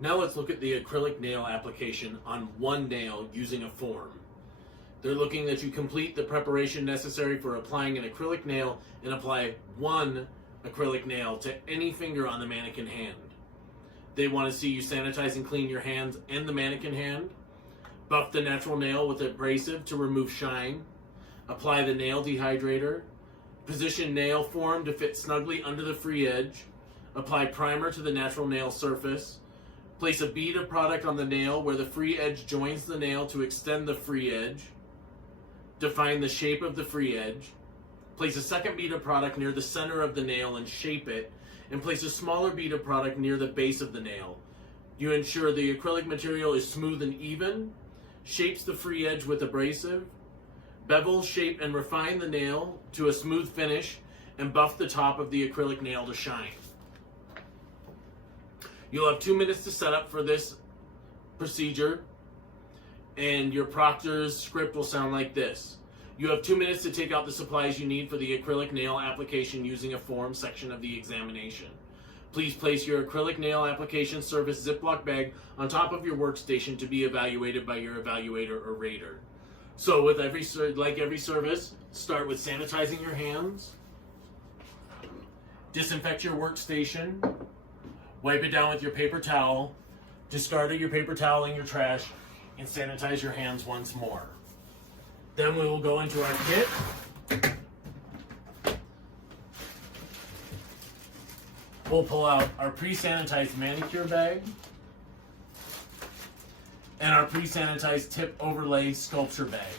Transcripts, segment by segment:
Now let's look at the acrylic nail application on one nail using a form. They're looking that you complete the preparation necessary for applying an acrylic nail and apply one acrylic nail to any finger on the mannequin hand. They want to see you sanitize and clean your hands and the mannequin hand. Buff the natural nail with abrasive to remove shine. Apply the nail dehydrator. Position nail form to fit snugly under the free edge. Apply primer to the natural nail surface. Place a bead of product on the nail where the free edge joins the nail to extend the free edge. Define the shape of the free edge. Place a second bead of product near the center of the nail and shape it, and place a smaller bead of product near the base of the nail. You ensure the acrylic material is smooth and even, shapes the free edge with abrasive, bevel, shape, and refine the nail to a smooth finish, and buff the top of the acrylic nail to shine. You'll have 2 minutes to set up for this procedure, and your proctor's script will sound like this. You have 2 minutes to take out the supplies you need for the acrylic nail application using a form section of the examination. Please place your acrylic nail application service Ziploc bag on top of your workstation to be evaluated by your evaluator or rater. So with every service, start with sanitizing your hands, disinfect your workstation, wipe it down with your paper towel, discard your paper towel in your trash, and sanitize your hands once more. Then we will go into our kit. We'll pull out our pre-sanitized manicure bag and our pre-sanitized tip overlay sculpture bag.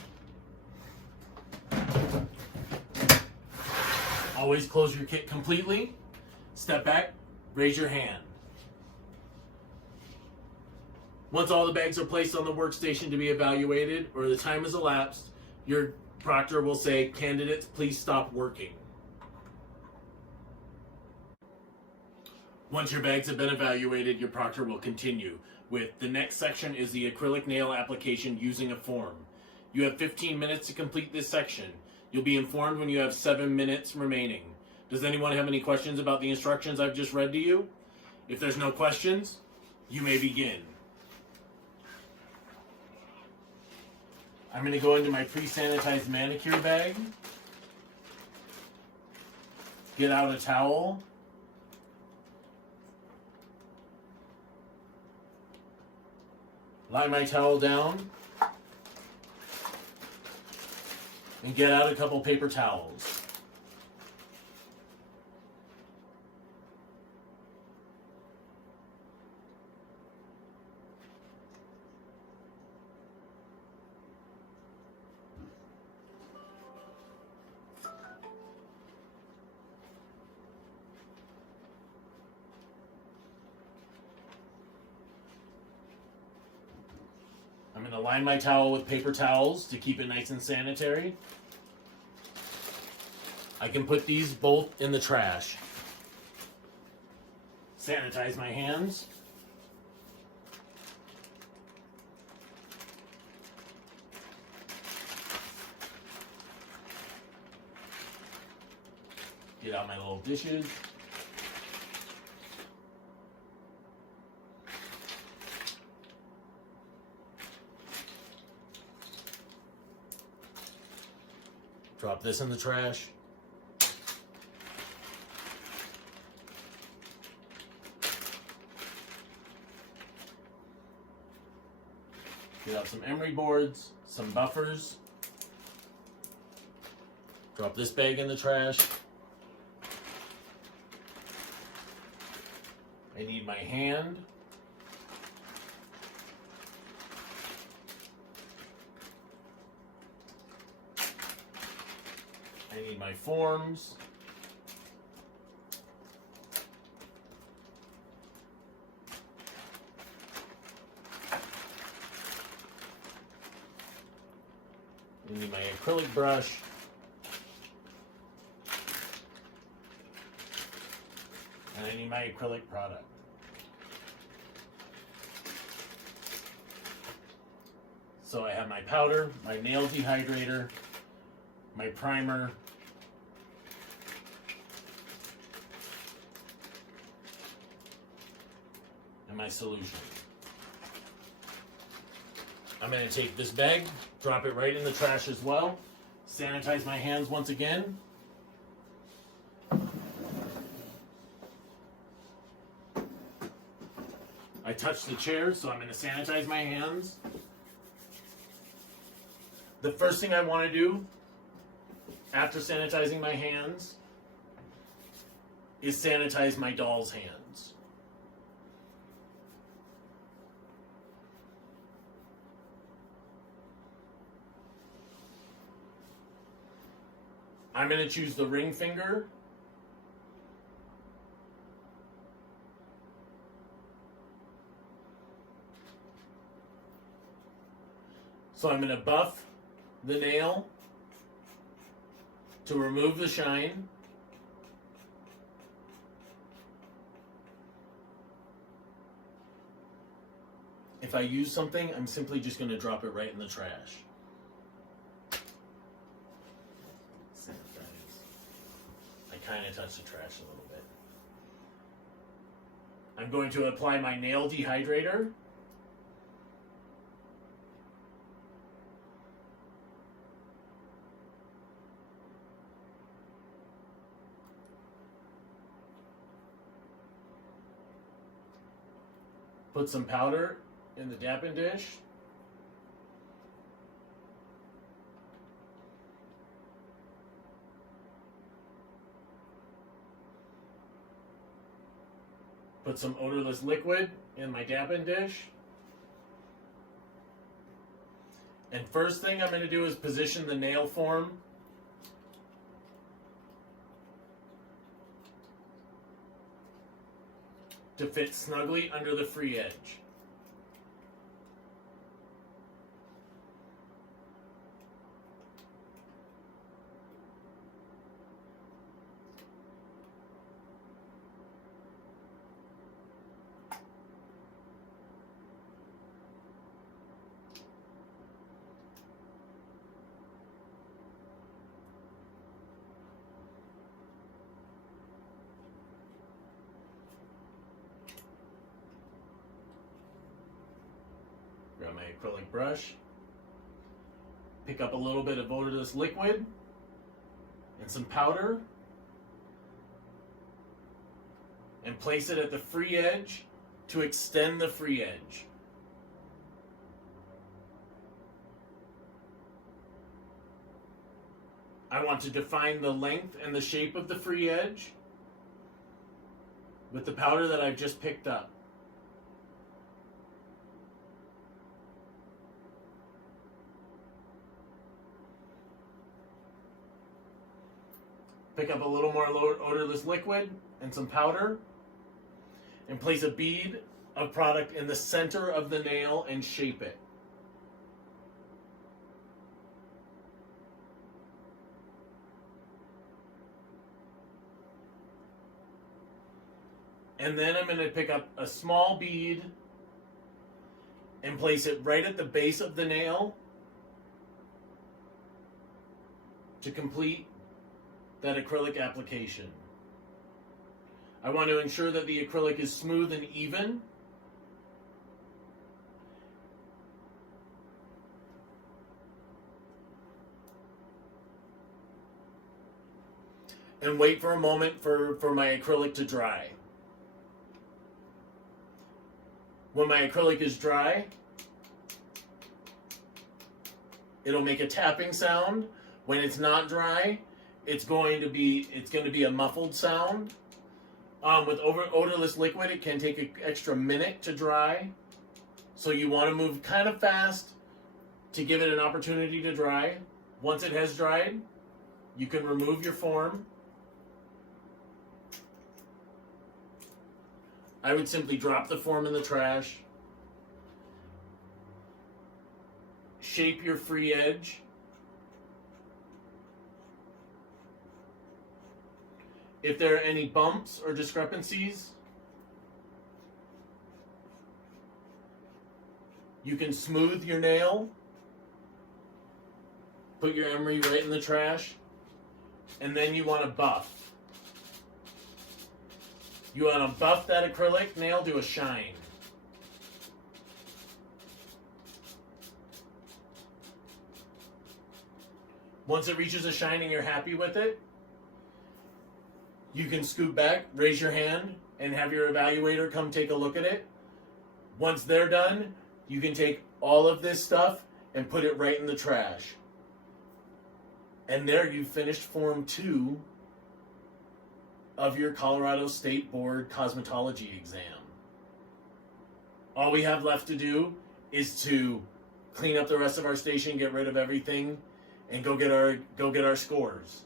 Always close your kit completely. Step back, raise your hand. Once all the bags are placed on the workstation to be evaluated or the time has elapsed, your proctor will say, "Candidates, please stop working." Once your bags have been evaluated, your proctor will continue with the next section is the acrylic nail application using a form. You have 15 minutes to complete this section. You'll be informed when you have 7 minutes remaining. Does anyone have any questions about the instructions I've just read to you? If there's no questions, you may begin. I'm going to go into my pre-sanitized manicure bag, get out a towel, lie my towel down, and get out a couple paper towels. I'm going to line my towel with paper towels to keep it nice and sanitary. I can put these both in the trash. Sanitize my hands. Get out my little dishes. Drop this in the trash. Get out some emery boards, some buffers. Drop this bag in the trash. I need my hand. I need my forms. I need my acrylic brush. And I need my acrylic product. So I have my powder, my nail dehydrator, my primer, and my solution. I'm going to take this bag, drop it right in the trash as well, sanitize my hands once again. I touched the chair, so I'm going to sanitize my hands. The first thing I want to do after sanitizing my hands is sanitize my doll's hands. I'm going to choose the ring finger. So I'm going to buff the nail to remove the shine. If I use something, I'm simply just going to drop it right in the trash. I kind of touched the trash a little bit. I'm going to apply my nail dehydrator. Put some powder in the dapping dish. Put some odorless liquid in my dapping dish. And first thing I'm going to do is position the nail form to fit snugly under the free edge. Grab my acrylic brush, pick up a little bit of odorless liquid and some powder, and place it at the free edge to extend the free edge. I want to define the length and the shape of the free edge with the powder that I've just picked up. Pick up a little more odorless liquid and some powder, and place a bead of product in the center of the nail and shape it. And then I'm going to pick up a small bead and place it right at the base of the nail to complete that acrylic application. I want to ensure that the acrylic is smooth and even. And wait for a moment for my acrylic to dry. When my acrylic is dry, it'll make a tapping sound. When it's not dry, it's going to be a muffled sound. With odorless liquid, it can take an extra minute to dry. So you want to move kind of fast to give it an opportunity to dry. Once it has dried, you can remove your form. I would simply drop the form in the trash. Shape your free edge. If there are any bumps or discrepancies, you can smooth your nail, put your emery right in the trash, and then you want to buff. You want to buff that acrylic nail to a shine. Once it reaches a shine and you're happy with it, you can scoot back, raise your hand, and have your evaluator come take a look at it. Once they're done, you can take all of this stuff and put it right in the trash. And there you've finished Form 2 of your Colorado State Board Cosmetology exam. All we have left to do is to clean up the rest of our station, get rid of everything, and go get our scores.